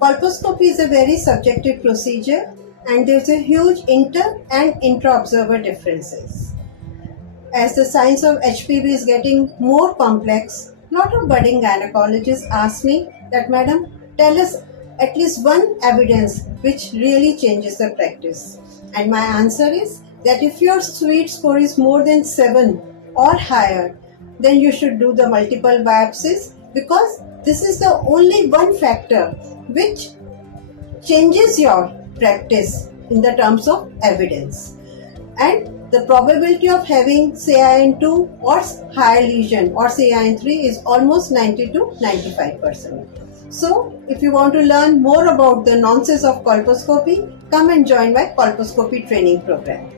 Colposcopy is a very subjective procedure and there's a huge inter and intra-observer differences. As the science of HPV is getting more complex, lot of budding gynecologists ask me that, Madam, tell us at least one evidence which really changes the practice. And my answer is that if your sweet score is more than 7 or higher, then you should do the multiple biopsies, because this is the only one factor which changes your practice in the terms of evidence. And the probability of having CIN2 or higher lesion or CIN3 is almost 90 to 95%. So, if you want to learn more about the nonsense of colposcopy, come and join my colposcopy training program.